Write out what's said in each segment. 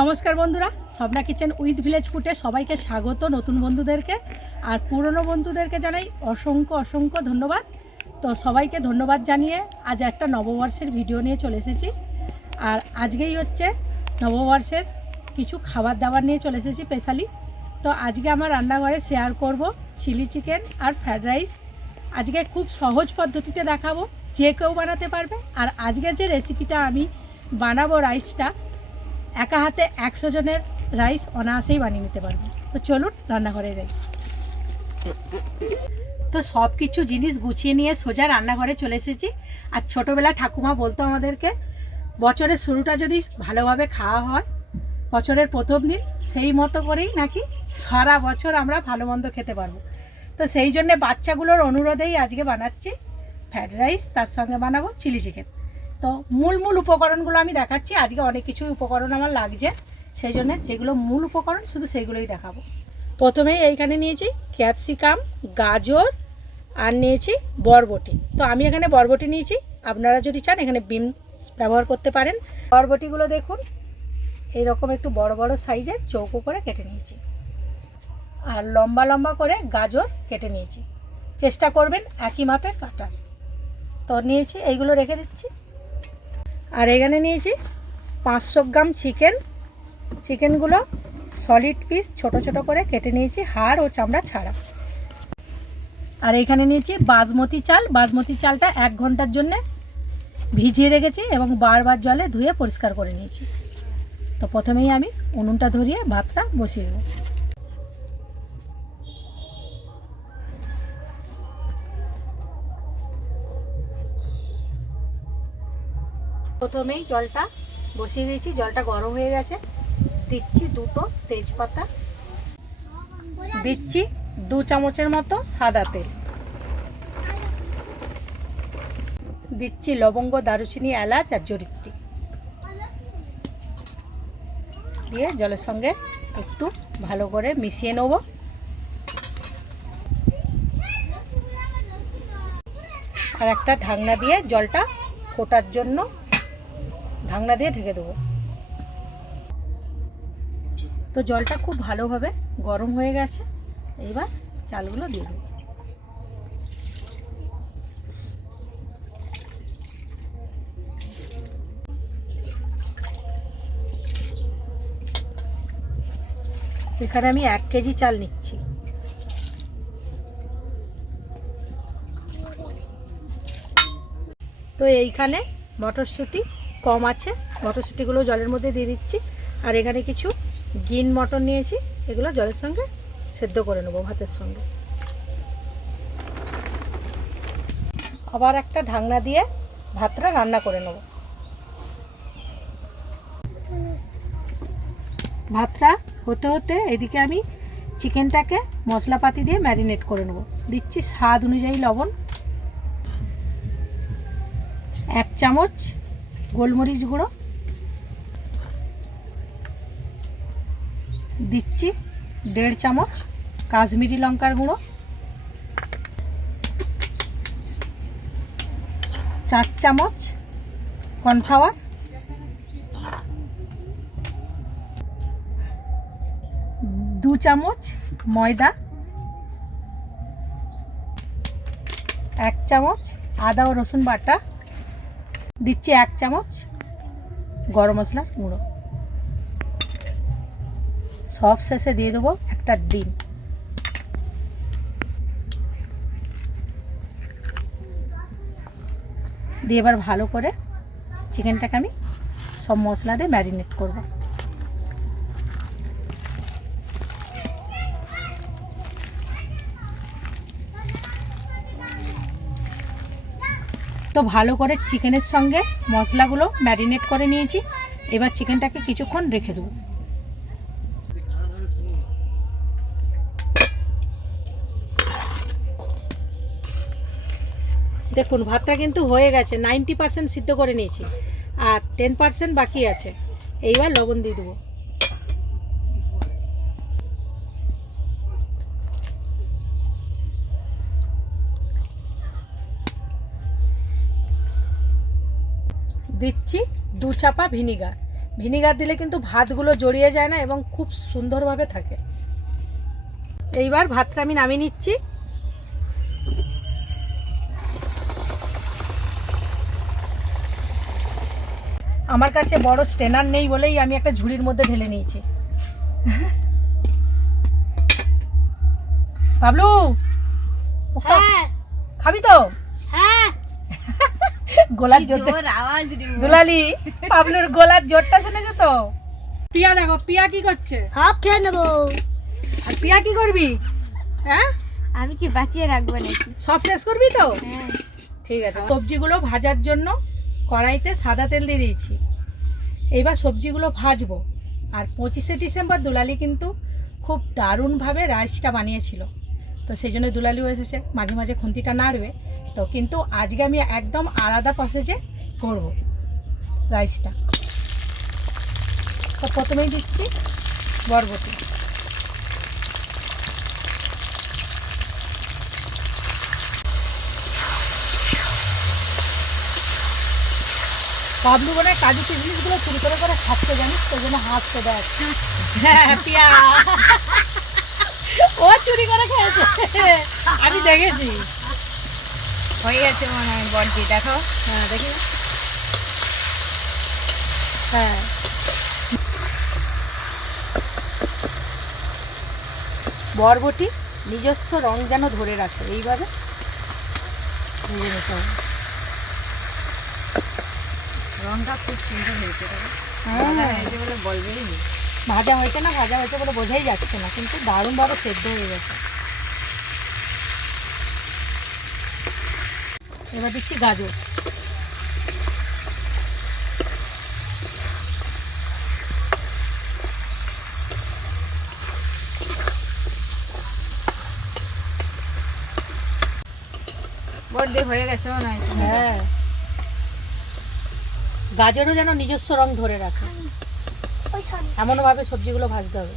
নমস্কার বন্ধুরা, Swapna kitchen with village ফুডে সবাইকে স্বাগত। নতুন বন্ধুদেরকে আর পুরনো বন্ধুদেরকে জানাই অসংখ্য অসংখ্য ধন্যবাদ। তো সবাইকে ধন্যবাদ জানিয়ে আজ একটা নববর্ষের ভিডিও নিয়ে চলে এসেছি। আর আজকেই হচ্ছে নববর্ষের কিছু খাবার দাবার নিয়ে চলে এসেছি স্পেশালি। তো আজকে আমার রান্নাঘরে শেয়ার করব চিলি চিকেন আর ফ্রায়েড রাইস। আজকে খুব সহজ পদ্ধতিতে দেখাবো, যে কেউ বানাতে পারবে। আর আজকের যে রেসিপিটা আমি বানাবো, রাইসটা একা হাতে 100 জনের রাইস অনায়াসেই বানিয়ে নিতে পারবো। তো চলুন রান্নাঘরে যাই। তো সব কিছু জিনিস গুছিয়ে নিয়ে সোজা রান্নাঘরে চলে এসেছি। আর ছোটোবেলা ঠাকুমা বলতো আমাদেরকে, বছরের শুরুটা যদি ভালোভাবে খাওয়া হয় বছরের প্রথম দিন, সেই মতো করেই নাকি সারা বছর আমরা ভালো মন্দ খেতে পারবো। তো সেই জন্যে বাচ্চাগুলোর অনুরোধেই আজকে বানাচ্ছি ফ্রায়েড রাইস, তার সঙ্গে বানাবো চিলি চিকেন। তো মূল উপকরণগুলো আমি দেখাচ্ছি। আজকে অনেক কিছু উপকরণ আমার লাগছে, সেই জন্য যেগুলো মূল উপকরণ শুধু সেইগুলোই দেখাবো। প্রথমেই এইখানে নিয়েছি ক্যাপসিকাম, গাজর আর নিয়েছি বরবটি। তো আমি এখানে বরবটি নিয়েছি, আপনারা যদি চান এখানে বিন ব্যবহার করতে পারেন। বরবটিগুলো দেখুন এইরকম একটু বড় বড় সাইজের চৌকো করে কেটে নিয়েছি, আর লম্বা লম্বা করে গাজর কেটে নিয়েছি। চেষ্টা করবেন একই মাপের কাটার। তো নিয়েছি, এইগুলো রেখে দিচ্ছি। আর এখানে নিয়েছি 500 গ্রাম চিকেন। চিকেনগুলো সলিড পিস ছোট ছোট করে কেটে নিয়েছি, হাড় ও চামড়া ছাড়া। আর এখানে নিয়েছি বাসমতি চাল। বাসমতি চালটা 1 ঘন্টার জন্য ভিজিয়ে রেখেছি এবং বারবার জলে ধুয়ে পরিষ্কার করে নিয়েছি। তো প্রথমেই আমি উনুনটা ধরিয়ে ভাতটা বসিয়ে দেবো। প্রথমেই জলটা বসিয়ে দিয়েছি, জলটা গরম হয়ে গেছে। দিচ্ছি 2টো তেজপাতা, দিচ্ছি 2 চামচের মতো সাদা তেল, দিচ্ছি লবঙ্গ, দারুচিনি, এলাচ আর জরিত্রি দিয়ে জলের সঙ্গে একটু ভালো করে মিশিয়ে নেব। আর একটা ঢাকনা দিয়ে জলটা ফোটার জন্য ঢাকনা দিয়ে ঢেকে দেবো। তো জলটা খুব ভালোভাবে গরম হয়ে গেছে, এইবার চালগুলো দিয়ে দেবো। এখানে আমি 1 কেজি চাল নিচ্ছি। তো এইখানে মটরশুঁটি কম আছে, মটরশুঁটিগুলো জলের মধ্যে দিয়ে দিচ্ছি। আর এখানে কিছু গ্রিন মটর নিয়েছি, এগুলো জলের সঙ্গে সেদ্ধ করে নেবো ভাতের সঙ্গে। আবার একটা ঢাকনা দিয়ে ভাতটা রান্না করে নেব। ভাতটা হতে হতে এদিকে আমি চিকেনটাকে মশলাপাতি দিয়ে ম্যারিনেট করে নেব। দিচ্ছি স্বাদ অনুযায়ী লবণ, 1 চামচ গোলমরিচ গুঁড়ো, দিচ্ছি 1.5 চামচ কাশ্মীরি লঙ্কার গুঁড়ো, 4 চামচ কর্নফ্লাওয়ার, 2 চামচ ময়দা, 1 চামচ আদা ও রসুন বাটা, দিচ্ছি 1 চামচ গরম মশলার গুঁড়ো। সব শেষে দিয়ে দেবো একটা ডিম। দিয়ে এবার ভালো করে চিকেনটাকে আমি সব মশলা দিয়ে ম্যারিনেট করব। তো ভালো করে চিকেনের সঙ্গে মশলাগুলো ম্যারিনেট করে নিয়েছি। এবার চিকেনটাকে কিছুক্ষণ রেখে দেবো। দেখুন ভাতটা কিন্তু হয়ে গেছে, 90% সিদ্ধ করে নিয়েছি, আর 10% বাকি আছে। এইবার লবণ দিয়ে দেবো। দিচ্ছি 2 চাপা ভিনিগার। ভিনিগার দিলে কিন্তু ভাতগুলো জড়িয়ে যায় না এবং খুব সুন্দরভাবে থাকে। এইবার ভাতটা আমি নামিয়ে নিচ্ছি। আমার কাছে বড় স্ট্রেনার নেই বলেই আমি একটা ঝুড়ির মধ্যে ঢেলে নিয়েছি। বাবলু, হ্যাঁ খাবি তো? হ্যাঁ গোলার জোর, আওয়াজ দুলালি বাবলুর গোলার জোরটা শুনেছো তো? পিয়া দেখো, পিয়া কি করছে? সব খেয়ে নেবো। আর পিয়া কি করবি? হ্যাঁ, আমি কি বাঁচিয়ে রাখবো নাকি? সব শেষ করবি তো? হ্যাঁ। ঠিক আছে। সবজিগুলো ভাজার জন্য কড়াইতে সাদা তেল দিয়ে দিয়েছি। এইবার সবজিগুলো ভাজবো। আর 25শে ডিসেম্বর দুলালি কিন্তু খুব দারুণভাবে রাইসটা বানিয়েছিল, তো সেই জন্য দুলালিও এসেছে, মাঝে মাঝে খুন্তিটা নাড়বে। তো কিন্তু আজকে আমি একদম আলাদা প্রসেসে করব রাইসটা। তো প্রথমেই দিচ্ছি বরবটি। বাবলু মনে হয় কাজু কিশমিশগুলো চুরি করে করে খাচ্ছে, জানিস তো, জন্য হাসতে দেয়। হ্যাঁ পিয়া, ও চুরি করে খেয়েছে, আমি দেখেছি। হয়ে গেছে মনে হয় বড়দি, দেখো। হ্যাঁ দেখি। হ্যাঁ, বরবটি নিজস্ব রং যেন ধরে রাখে, এইভাবে ভেজে নিতে হবে। রংটা খুব সুন্দর হয়েছে, হ্যাঁ, বলে বলবেই নি। ভাজা হয়েছে না ভাজা হয়েছে বলে বোঝাই যাচ্ছে না, কিন্তু দারুণভাবে সেদ্ধ হয়ে গেছে। এবার দিচ্ছি গাজর। বড়দি হয়ে গেছে মনে হয়। হ্যাঁ, গাজরও যেন নিজস্ব রং ধরে রাখে, এমনভাবে সবজিগুলো ভাজতে হবে।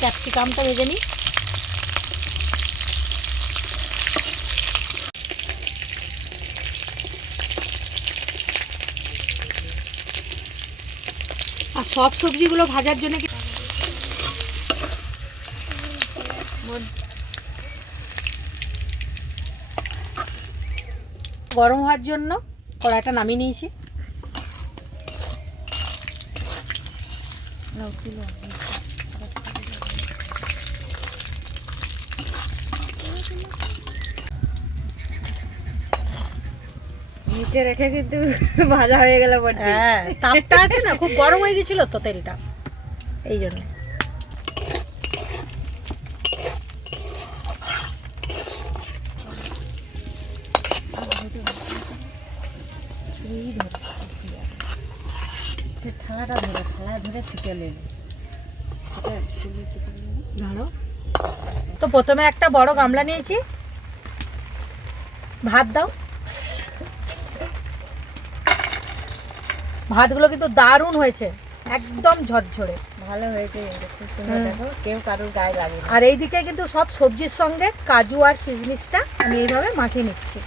ক্যাপসিকামটা ভেজে নিই। আর সব সবজিগুলো ভাজার জন্য গরম হওয়ার জন্য কড়াইটা নামিয়ে নিয়েছি। নিচে রেখে কিন্তু ভাজা হয়ে গেল বড়দি। হ্যাঁ, তাপটা আছে না, খুব গরম হয়ে গেছিল তো তেলটা, এই জন্য। থালাটা ধরে, থালা ধরে ছিটে নেবে। তো প্রথমে একটা বড় গামলা নিয়েছি, ভাত দাও। ভাতগুলো কিন্তু দারুণ হয়েছে, একদম ঝরঝরে, ভালো হয়েছে কিন্তু, খুব সুন্দর। দেখো, কেউ কারোর গায়ে লাগে না। আর এইদিকে কিন্তু সব সবজির সঙ্গে কাজু আর কিশমিশটা আমি এইভাবে মাখিয়ে নিচ্ছি।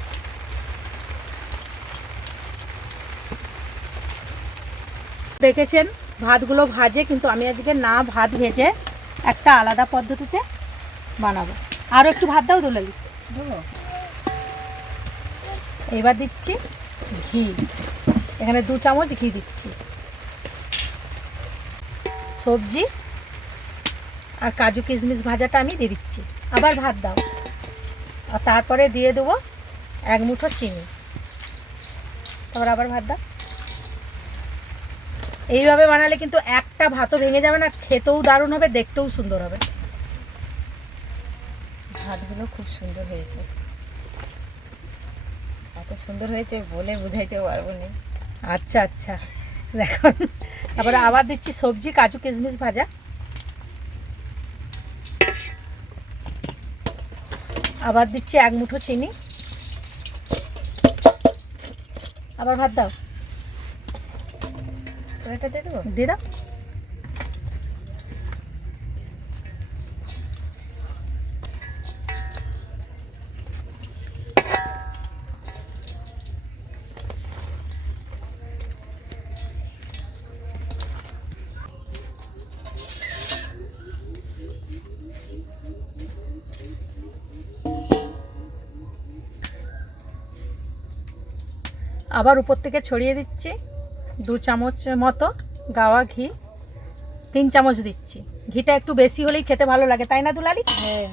দেখেছেন ভাতগুলো ভাজে, কিন্তু আমি আজকে না ভাত ভেজে একটা আলাদা পদ্ধতিতে বানাবো। আরও একটু ভাত দাও দুলালি। এবার দিচ্ছি ঘি, এখানে 2 চামচ ঘি দিচ্ছি। সবজি আর কাজু কিশমিশ ভাজাটা আমি দিয়ে দিচ্ছি। আবার ভাত দাও, আর তারপরে দিয়ে দেবো 1 মুঠো চিনি। তারপর আবার ভাত দাও। এইভাবে বানালে কিন্তু একটা ভাতও ভেঙে যাবে না, খেতেও দারুণ হবে, দেখতেও সুন্দর হবে। ভাতগুলো খুব সুন্দর হয়েছে, এত সুন্দর হয়েছে বলে বুঝাইতে পারবো না। আচ্ছা আচ্ছা, দেখুন। তারপরে আবার দিচ্ছি সবজি, কাজু কিশমিশ ভাজা। আবার দিচ্ছি 1 মুঠো চিনি। আবার ভাত দাও, এটা দিয়ে দেবো। দিয়ে দাও। আবার উপর থেকে ছড়িয়ে দিচ্ছি 2 চামচ মতো গাওয়া ঘি, 3 চামচ দিচ্ছি। ঘিটা একটু বেশি হলেই খেতে ভালো লাগে, তাই না দুলালি? হ্যাঁ,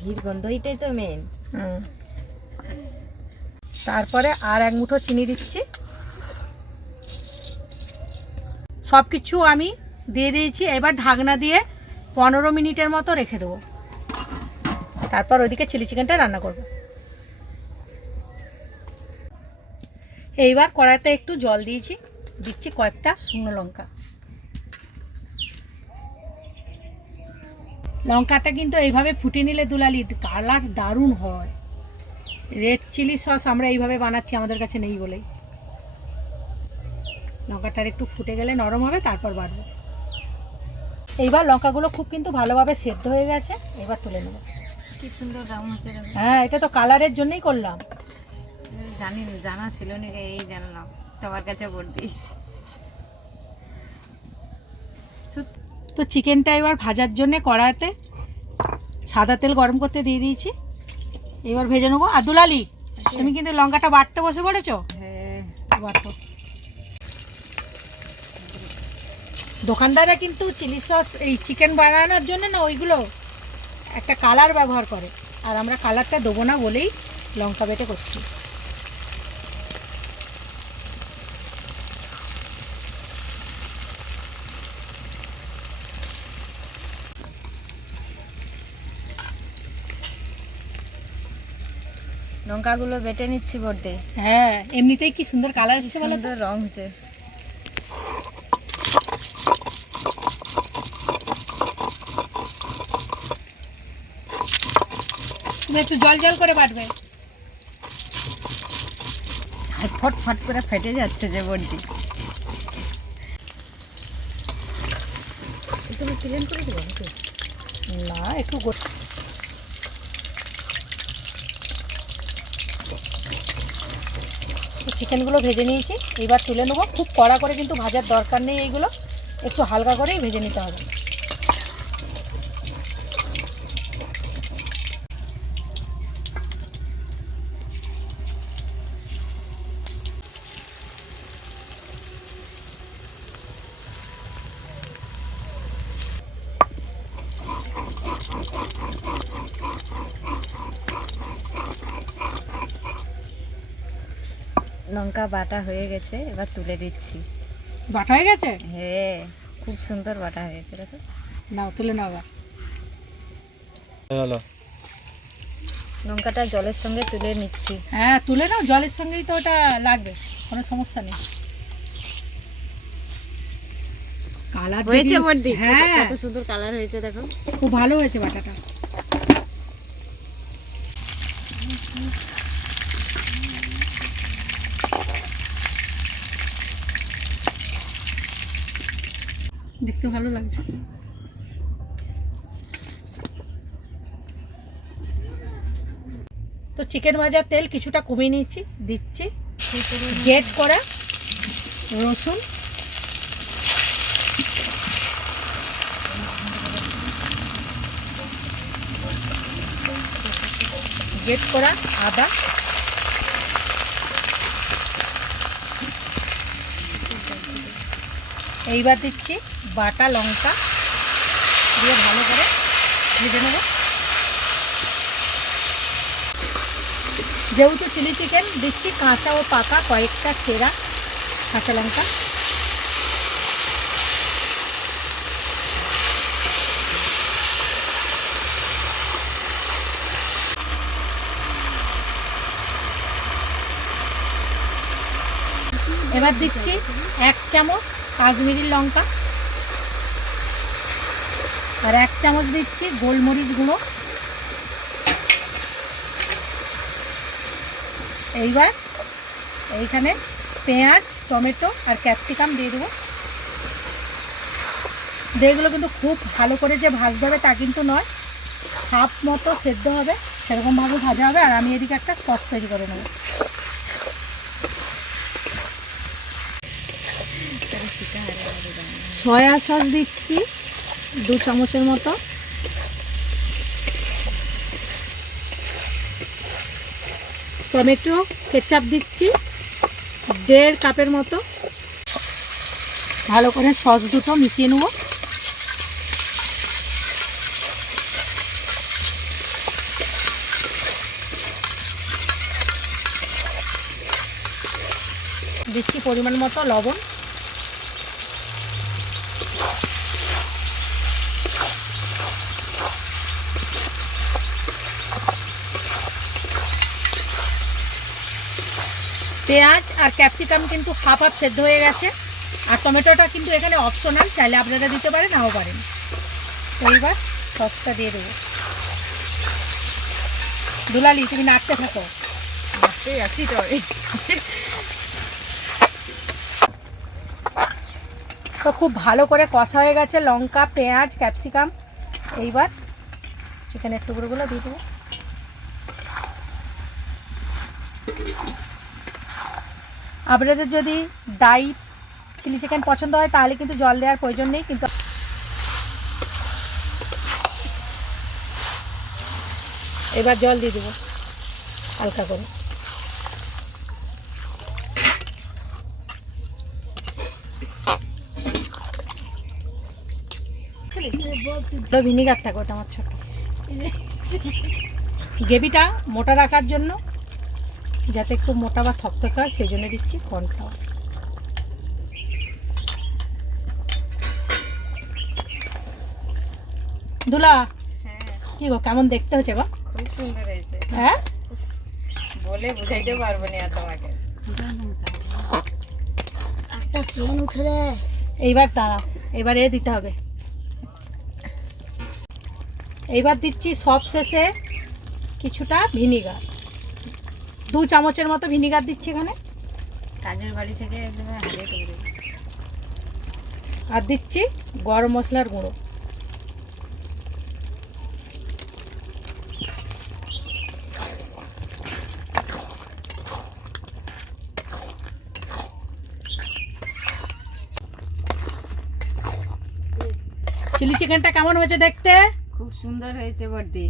ঘির গন্ধটাই তো মেন। তারপরে আর 1 মুঠো চিনি দিচ্ছি। সব কিছু আমি দিয়ে দিয়েছি। এবার ঢাকনা দিয়ে 15 মিনিটের মতো রেখে দেবো। তারপর ওইদিকে চিলি চিকেনটা রান্না করব। এইবার কড়াইতে একটু জল দিয়েছি, দিচ্ছি কয়েকটা শুকনো লঙ্কা। লঙ্কাটা কিন্তু এইভাবে ফুটে নিলে দুলালি কালার দারুণ হয়। রেড চিলি সস আমরা এইভাবে বানাচ্ছি, আমাদের কাছে নেই বলেই। লঙ্কাটা একটু ফুটে গেলে নরম হবে, তারপর বাড়বে। এইবার লঙ্কাগুলো খুব কিন্তু ভালোভাবে সেদ্ধ হয়ে গেছে, এবার তুলে নেব। কি সুন্দর রং হচ্ছে। হ্যাঁ, এটা তো কালারের জন্যই করলাম। জানা ছিল না, এই জানলাম তোমার কাছে বলছি। তো চিকেনটা এবার ভাজার জন্য কড়াইতে সাদা তেল গরম করতে দিয়ে দিয়েছি। এবার ভেজে নেবো। আর দুলালি, তুমি কিন্তু লঙ্কাটা বাটতে বসে পড়েছো। হ্যাঁ, বাটো। দোকানদাররা কিন্তু চিলি সস এই চিকেন বানানোর জন্য না ওইগুলো একটা কালার ব্যবহার করে, আর আমরা কালারটা দেবো না বলেই লঙ্কা বেটে করছি। লঙ্কাগুলো বেটে নিচ্ছি বলতে। হ্যাঁ, এমনিতেই কি সুন্দর কালার হচ্ছে, বলো তো? সুন্দর রং হচ্ছে। তুমি একটু জল জল করে বাটবে। ফট ফট করে ফেটে যাচ্ছে যে বলছি। তুমি ক্লিন করে দেবো নাকি? না, একটু চিকেনগুলো ভেজে নিয়েছি, এবার তুলে নেবো। খুব কড়া করে কিন্তু ভাজার দরকার নেই, এইগুলো একটু হালকা করেই ভেজে নিতে হবে। লঙ্কা বাটা হয়ে গেছে, এবার তুলে দিচ্ছি। বাটা হয়ে গেছে? হ্যাঁ, খুব সুন্দর বাটা হয়ে গেছে। দেখো, নাও তুলে নাও। লঙ্কাটা জলের সঙ্গে তুলে নিচ্ছি। হ্যাঁ, তুলে নাও, জলের সঙ্গেই তো ওটা লাগবে, কোনো সমস্যা নেই। কালার হয়েছে বড়দি? হ্যাঁ, কত সুন্দর কালার হয়েছে দেখো। খুব ভালো হয়েছে বাটাটা। দেখতে ভালো লাগছে। তো চিকেন ভাজার তেল কিছুটা কমিয়ে নিচ্ছি, দিচ্ছি গ্রেট করা রসুন, গ্রেট করা আদা, এইবার দিচ্ছি বাটা লঙ্কা দিয়ে ভালো করে ভেজে নেব। যেহেতু চিলি চিকেন দিচ্ছি কাঁচা ও পাকা কয়েকটা চেরা কাঁচা লঙ্কা। এবার দিচ্ছি 1 চামচ কাশ্মীরি লঙ্কা, আর 1 চামচ দিচ্ছি গোলমরিচ গুঁড়ো। এইবার এইখানে পেঁয়াজ, টমেটো আর ক্যাপসিকাম দিয়ে দেবো। এগুলো কিন্তু খুব ভালো করে যে ভাজতে হবে তা কিন্তু নয়, হাফ মতো সেদ্ধ হবে সেরকমভাবে ভাজা হবে। আর আমি এদিকে একটা সস তৈরি করে নেব। সয়া সস দিচ্ছি 2 চামচের মতো, টমেটো কেচাপ দিচ্ছি 1.5 কাপের মতো। ভালো করে সস দুটো মিশিয়ে নেব। দিচ্ছি পরিমাণ মতো লবণ। পেঁয়াজ আর ক্যাপসিকাম কিন্তু হাফ সেদ্ধ হয়ে গেছে, আর টমেটোটা কিন্তু এখানে অপশনাল, চাইলে আপনারা দিতে পারেন নাও পারেন। তো এইবার সসটা দিয়ে দেবো। দুলালি তুমি নাড়তে থাকো। নাড়তেই আছি তো। তো খুব ভালো করে কষা হয়ে গেছে লঙ্কা, পেঁয়াজ, ক্যাপসিকাম। এইবার চিকেনের টুকরোগুলো দিয়ে দেবো। আপনাদের যদি ডাই চিলি চিকেন পছন্দ হয় তাহলে কিন্তু জল দেওয়ার প্রয়োজন নেই, কিন্তু এবার জল দিয়ে দেবো হালকা করে। ভিনিগার থাকে ওটা আমার ছোট। গ্রেভিটা মোটা রাখার জন্য, যাতে একটু মোটা বা থকথকে হয়, সেই জন্য দিচ্ছি কর্নফ্লাওয়ার। দুলা কি গো, কেমন দেখতে হচ্ছে গো? খুব সুন্দর হয়েছে। হ্যাঁ, বলে বুঝাইতে পারবো না আর তোমাকে। একটা সেন উঠে রে। এইবার দাঁড়াও, এবার এ দিতে হবে। এইবার দিচ্ছি সব শেষে কিছুটা ভিনিগার, 2 চামচের মতো ভিনিগার দিচ্ছি এখানে। কাজের বাড়ি থেকে একদম হারিয়ে করে। আর দিচ্ছি গরম মশলার গুঁড়ো। চিলি চিকেনটা কেমন হয়েছে দেখতে? খুব সুন্দর হয়েছে বর্দি।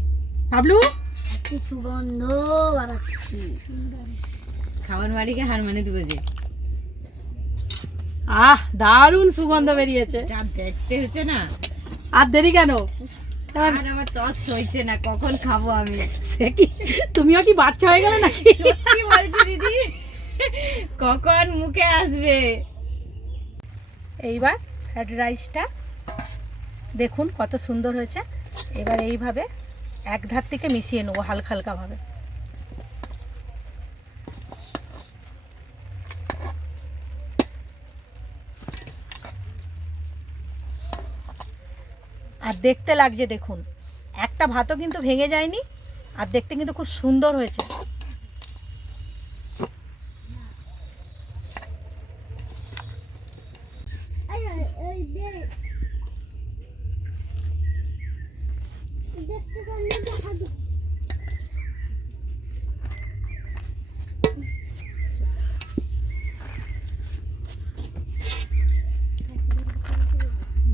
বাবলু কি সুগন্ধ বাড়াচ্ছি। খাবার বাড়িকে হার মানে দেবো যে। দারুণ সুগন্ধ বেরিয়েছে। যা দেখতে হচ্ছে না। আর দেরি কেন? আর আমার তস হইছে না, কখন খাবো আমি। সে কি, তুমিও কি বাচ্চা হয়ে গেলে নাকি? সত্যি বলছি দিদি, কখন মুখে আসবে। এইবার ফ্রাইড রাইসটা দেখুন কত সুন্দর হয়েছে। এবার এইভাবে এক ধার থেকে মিশিয়ে নেবো হালকা হালকাভাবে। আর দেখতে লাগছে দেখুন, একটা ভাতও কিন্তু ভেঙে যায়নি, আর দেখতে কিন্তু খুব সুন্দর হয়েছে।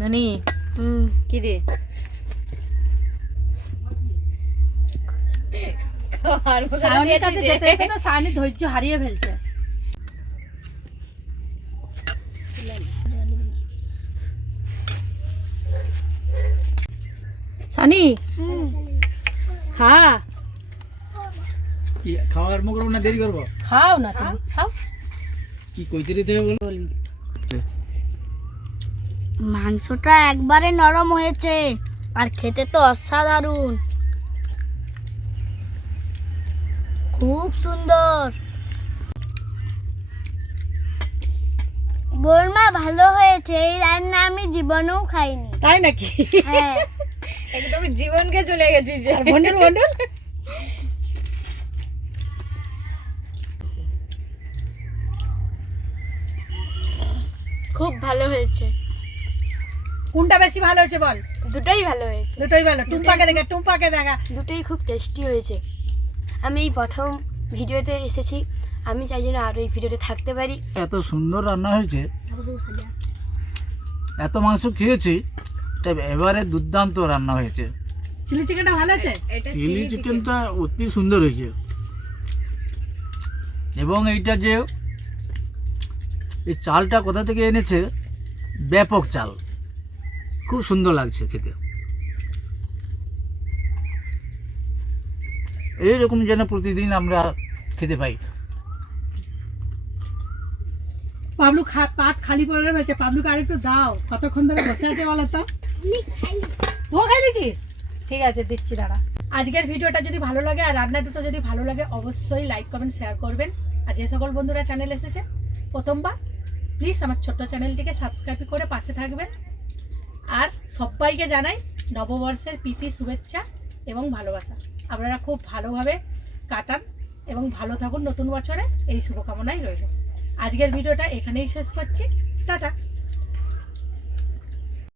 ননি কি রে? সায়নীর কাছে যেতে যেতে তো সায়নী ধৈর্য হারিয়ে ফেলছে। সানি, হ্যাঁ কি খাওয়া আরম্ভ করবো না দেরি করবো? খাও না, তুমি খাও। কি কইতে দিতে হবে বলবি? মাংসটা একবারে নরম হয়েছে, আর খেতে তো অসাধারণ, খুব সুন্দর। বর্মা ভালো হয়েছে, এই রান্না আমি জীবনেও খাইনি। তাই নাকি? হ্যাঁ, একদম জীবনকে চলে গেছি যে। বন্ডল বন্ডল খুব ভালো হয়েছে। কোনটা বেশি ভালো হয়েছে বল? দুটোই ভালো হয়েছে, দুটোই ভালো। টুম্পাকে দেখা, টুম্পাকে দেখা। দুটোই খুব টেস্টি হয়েছে। আমি এই প্রথম ভিডিওতে এসেছি, আমি চাই যেন আরও এই ভিডিওতে থাকতে পারি। এত সুন্দর রান্না হয়েছে, এত মাংস খেয়েছি, তাই এবারে দুর্দান্ত রান্না হয়েছে। চিলি চিকেনটা ভালো আছে? এটা চিলি চিকেনটা অতি সুন্দর হয়েছে, এবং এইটা যে এই চালটা কোথা থেকে এনেছে, ব্যাপক চাল, খুব সুন্দর লাগছে খেতে। এইরকম যেন প্রতিদিন আমরা খেতে পাই। পাবলু পাত খালি পড়ে রয়েছে, পাবলুকে আরেকটু দাও, কতক্ষণ ধরে বসে আছে বলো তো। তুই খাই নিয়েছিস? ঠিক আছে, দিচ্ছি, দাঁড়া। আজকের ভিডিওটা যদি ভালো লাগে আর রান্না দুটো যদি ভালো লাগে অবশ্যই লাইক কমেন্ট শেয়ার করবেন। আর যে সকল বন্ধুরা চ্যানেল এসেছে প্রথমবার, প্লিজ আমার ছোট্ট চ্যানেলটিকে সাবস্ক্রাইব করে পাশে থাকবেন। আর সবাইকে জানাই নববর্ষের প্রীতি শুভেচ্ছা এবং ভালোবাসা। আপনারা খুব ভালোভাবে কাটান এবং ভালো থাকুন নতুন বছরে, এই শুভকামনাই রইল। আজকের ভিডিওটা এখানেই শেষ করছি। টাটা।